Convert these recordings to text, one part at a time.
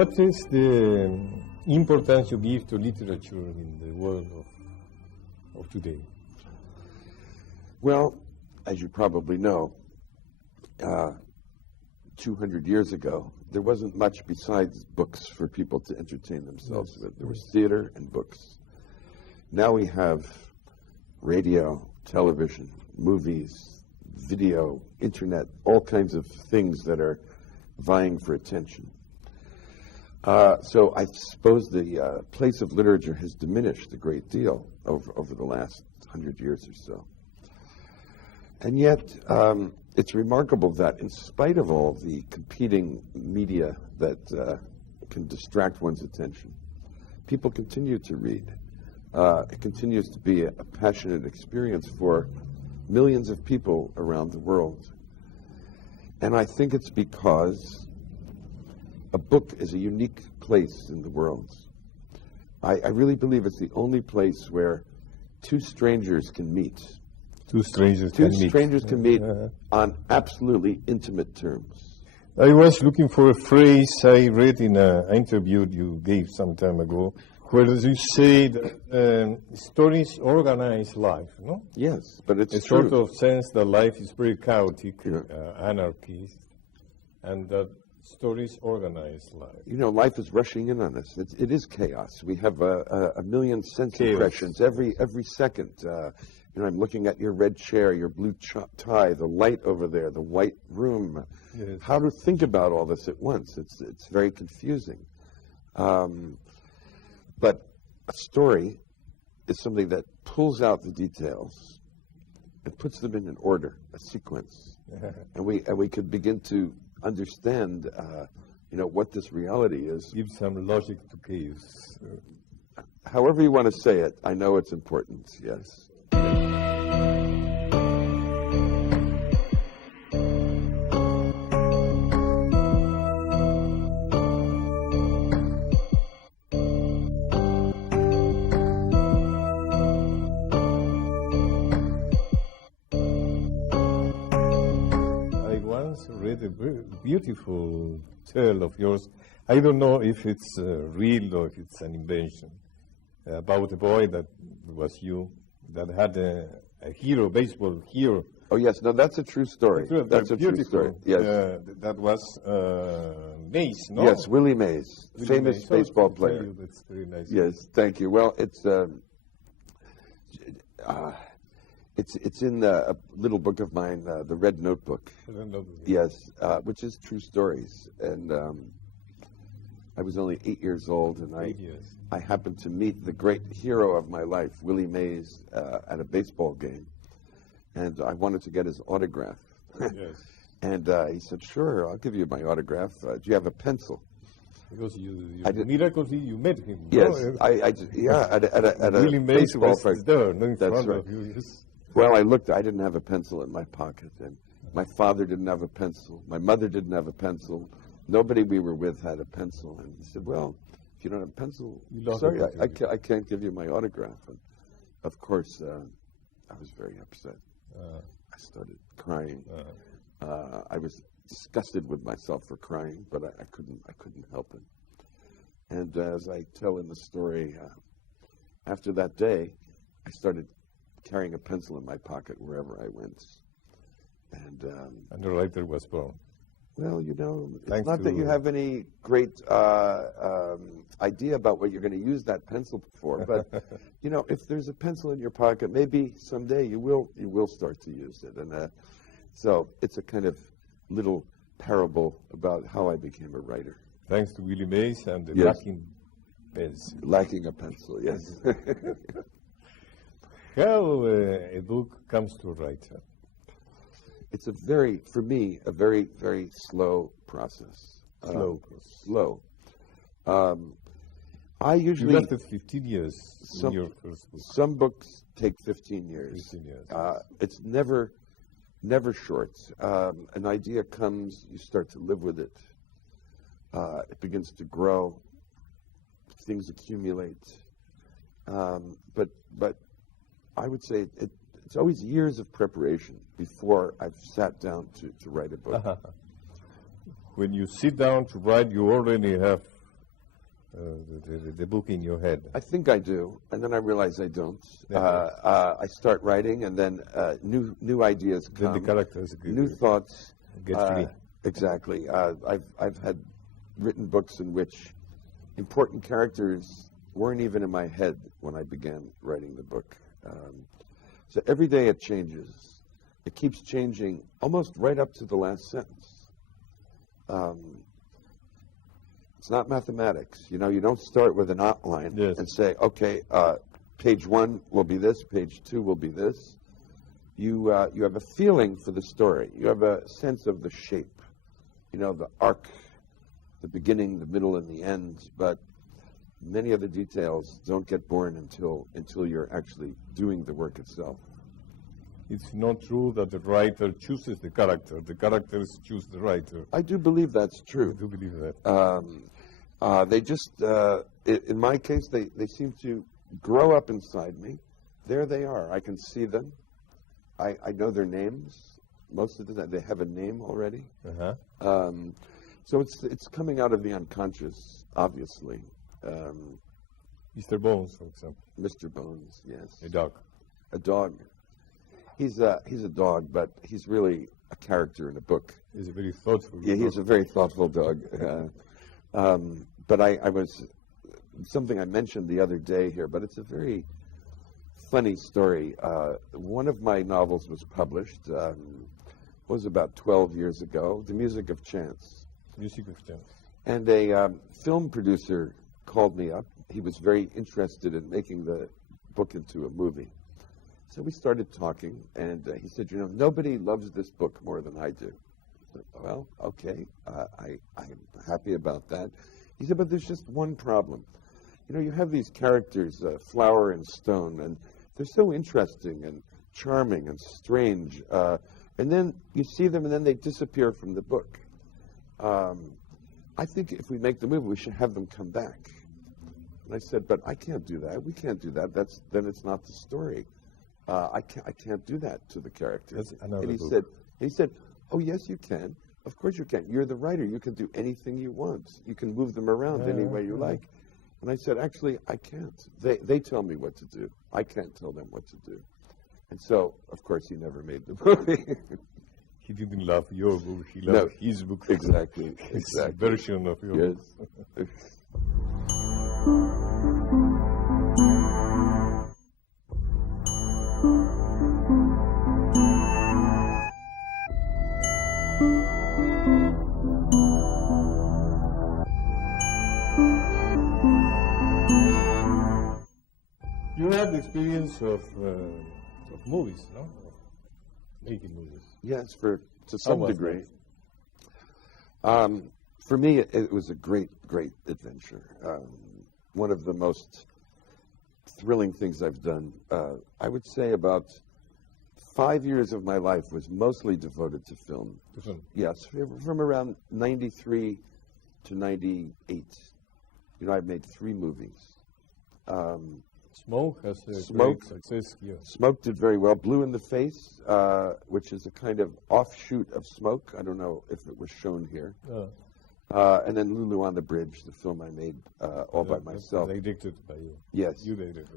What is the importance you give to literature in the world of today? Well, as you probably know, 200 years ago, there wasn't much besides books for people to entertain themselves with. There was theater and books. Now we have radio, television, movies, video, internet, all kinds of things that are vying for attention. So I suppose the place of literature has diminished a great deal over the last 100 years or so. And yet, it's remarkable that in spite of all the competing media that can distract one's attention, people continue to read. It continues to be a passionate experience for millions of people around the world. And I think it's because a book is a unique place in the world. I really believe it's the only place where two strangers can meet. Two strangers can meet on absolutely intimate terms. I was looking for a phrase I read in an interview you gave some time ago, where you say that stories organize life, no? Yes, but it's a true. sort of sense that life is very chaotic, anarchist, and that stories organize life. You know, life is rushing in on us. It is chaos. We have a million sense impressions every second. You know, I'm looking at your red chair, your blue tie, the light over there, the white room. Yes. How to think about all this at once? It's very confusing. But a story is something that pulls out the details and puts them in an order, a sequence, and we could begin to understand, you know, what this reality is. Give some logic to chaos. However you want to say it, I know it's important. Yes. Read a very beautiful tale of yours. I don't know if it's real or if it's an invention, about a boy that was you, that had a hero, baseball hero. Oh, yes. No, that's a true story. That's a true story. Yes. That was Mays, no? Yes, Willie Mays, famous baseball player. That's very nice. Yes, thank you. Well, it's in a little book of mine, the Red Notebook. Yes, which is true stories. And I was only 8 years old, and I happened to meet the great hero of my life, Willie Mays, at a baseball game. And I wanted to get his autograph. Yes. And he said, "Sure, I'll give you my autograph. Do you have a pencil?" Because miraculously you met him. Yes, no? at a Willie Mays baseball was practice. there, no, in That's front right. of you. Yes. Well, I looked. I didn't have a pencil in my pocket, and my father didn't have a pencil. My mother didn't have a pencil. Nobody we were with had a pencil. And he said, "Well, if you don't have a pencil, sorry, I can't give you my autograph." And of course, I was very upset. I started crying. I was disgusted with myself for crying, but I couldn't help it. And as I tell in the story, after that day, I started carrying a pencil in my pocket wherever I went. And the writer was born. Well, you know, it's not that you have any great idea about what you're going to use that pencil for, but you know, if there's a pencil in your pocket, maybe someday you will start to use it. And so it's a kind of little parable about how I became a writer. Thanks to Willie Mays and the lacking pencil. Lacking a pencil, yes. How a book comes to a writer? It's for me, a very, very slow process. Slow. I usually... You lasted 15 years in your first book. Some books take 15 years. 15 years. It's never short. An idea comes, you start to live with it. It begins to grow. Things accumulate. But I would say it's always years of preparation before I've sat down to write a book. When you sit down to write, you already have the book in your head? I think I do, and then I realize I don't. I start writing, and then new ideas come. Then the characters new thoughts. Get free. Exactly. I've had written books in which important characters weren't even in my head when I began writing the book. So every day it changes. It keeps changing almost right up to the last sentence. It's not mathematics. You know, you don't start with an outline and say, okay, page 1 will be this, page 2 will be this. You have a feeling for the story. You have a sense of the shape, you know, the arc, the beginning, the middle, and the end. But many of the details don't get born until you're actually doing the work itself. It's not true that the writer chooses the character. The characters choose the writer. I do believe that's true. I do believe that. They just, in my case, they seem to grow up inside me. There they are. I can see them. I know their names. Most of the time, they have a name already. So it's coming out of the unconscious, obviously. Mr. Bones, for example. Mr. Bones, yes. A dog. A dog. He's a dog, but he's really a character in a book. He's a very thoughtful dog. Yeah, he's a very thoughtful dog. But I was, something I mentioned the other day here, but it's a very funny story. One of my novels was published, was about 12 years ago, The Music of Chance. Music of Chance. And a film producer called me up. He was very interested in making the book into a movie. So we started talking, and he said, you know, nobody loves this book more than I do. I said, well, okay, I'm happy about that. He said, but there's just one problem. You know, you have these characters, Flower and Stone, and they're so interesting and charming and strange. And then you see them, and then they disappear from the book. I think if we make the movie, we should have them come back. And I said, but I can't do that. We can't do that. Then it's not the story. I can't do that to the characters. And he said, oh, yes, you can. Of course you can. You're the writer. You can do anything you want. You can move them around any way you like. And I said, actually, I can't. They tell me what to do. I can't tell them what to do. And so, of course, he never made the movie. He didn't love your book. He loved his book. Exactly. His version of your book. Yes. You have the experience of movies, no? Of making movies. Yes, to some degree. For me, it was a great adventure. One of the most thrilling things I've done. I would say about 5 years of my life was mostly devoted to film. To film? Yes, from around 93 to 98. You know, I've made 3 movies. Smoke has a great success here. Smoke did very well. Blue in the Face, which is a kind of offshoot of Smoke. I don't know if it was shown here. And then Lulu on the Bridge, the film I made all by myself. They dictated by you. Yes. You did it.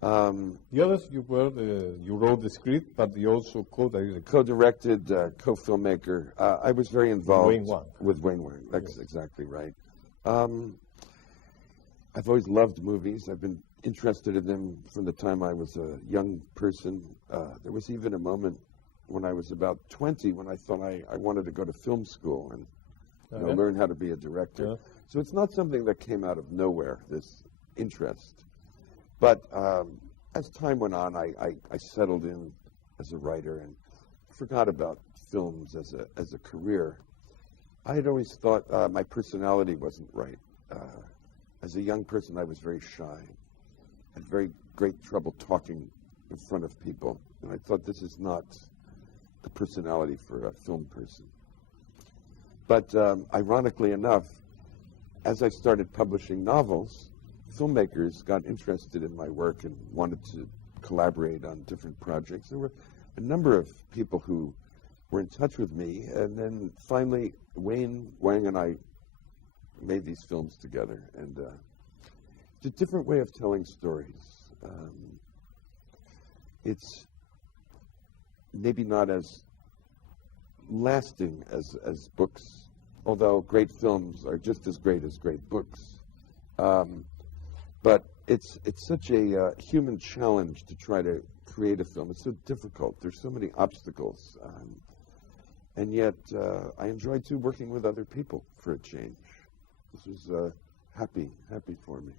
The others, you wrote the script, but you also co-directed. Co-directed, co-filmmaker. I was very involved with Wayne Wang. That's exactly right. I've always loved movies. I've been interested in them from the time I was a young person. There was even a moment when I was about 20 when I thought I wanted to go to film school and learn how to be a director. So it's not something that came out of nowhere, this interest. But as time went on, I settled in as a writer and forgot about films as a career. I had always thought my personality wasn't right. As a young person, I was very shy. I had very great trouble talking in front of people. And I thought this is not the personality for a film person. But ironically enough, as I started publishing novels, filmmakers got interested in my work and wanted to collaborate on different projects. There were a number of people who were in touch with me, and then finally Wayne Wang and I made these films together, and a different way of telling stories. It's maybe not as lasting as books, although great films are just as great as great books. But it's such a human challenge to try to create a film. It's so difficult. There's so many obstacles. And yet, I enjoyed too working with other people for a change. This was happy for me.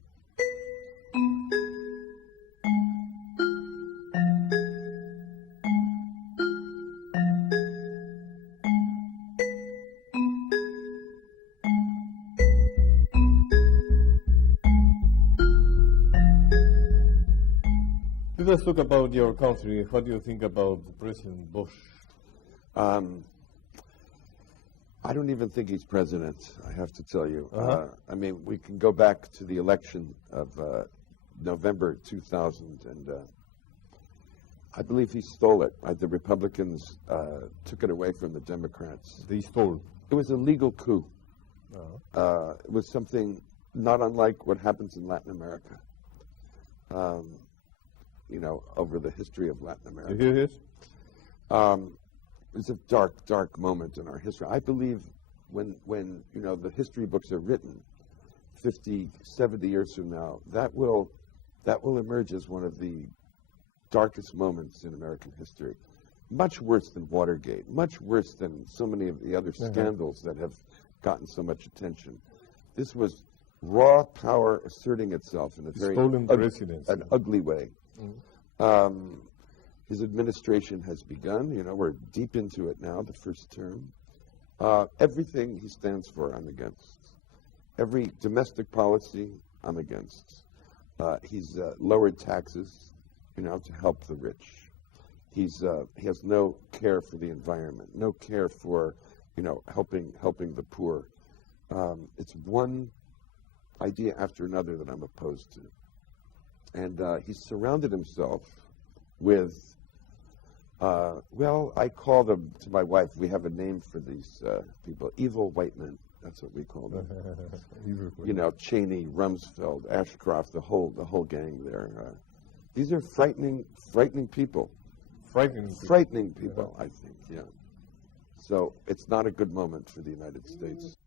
Let us talk about your country. What do you think about President Bush? I don't even think he's president, I have to tell you. I mean, we can go back to the election of November 2000, and I believe he stole it. The Republicans took it away from the Democrats. They stole? It was a legal coup. It was something not unlike what happens in Latin America, you know, over the history of Latin America. You hear this? It's a dark, dark moment in our history. I believe when you know, the history books are written 50, 70 years from now, that will emerge as one of the darkest moments in American history. Much worse than Watergate, much worse than so many of the other scandals that have gotten so much attention. This was raw power asserting itself in a very ugly way. His administration has begun. You know, we're deep into it now, the first term. Everything he stands for, I'm against. Every domestic policy, I'm against. He's lowered taxes, you know, to help the rich. He has no care for the environment, no care for, you know, helping the poor. It's one idea after another that I'm opposed to. And he's surrounded himself with, well, I call them, to my wife, we have a name for these people, evil white men. That's what we call them. You know, Cheney, Rumsfeld, Ashcroft, the whole gang there. These are frightening people. Frightening people, I think, yeah. So it's not a good moment for the United States.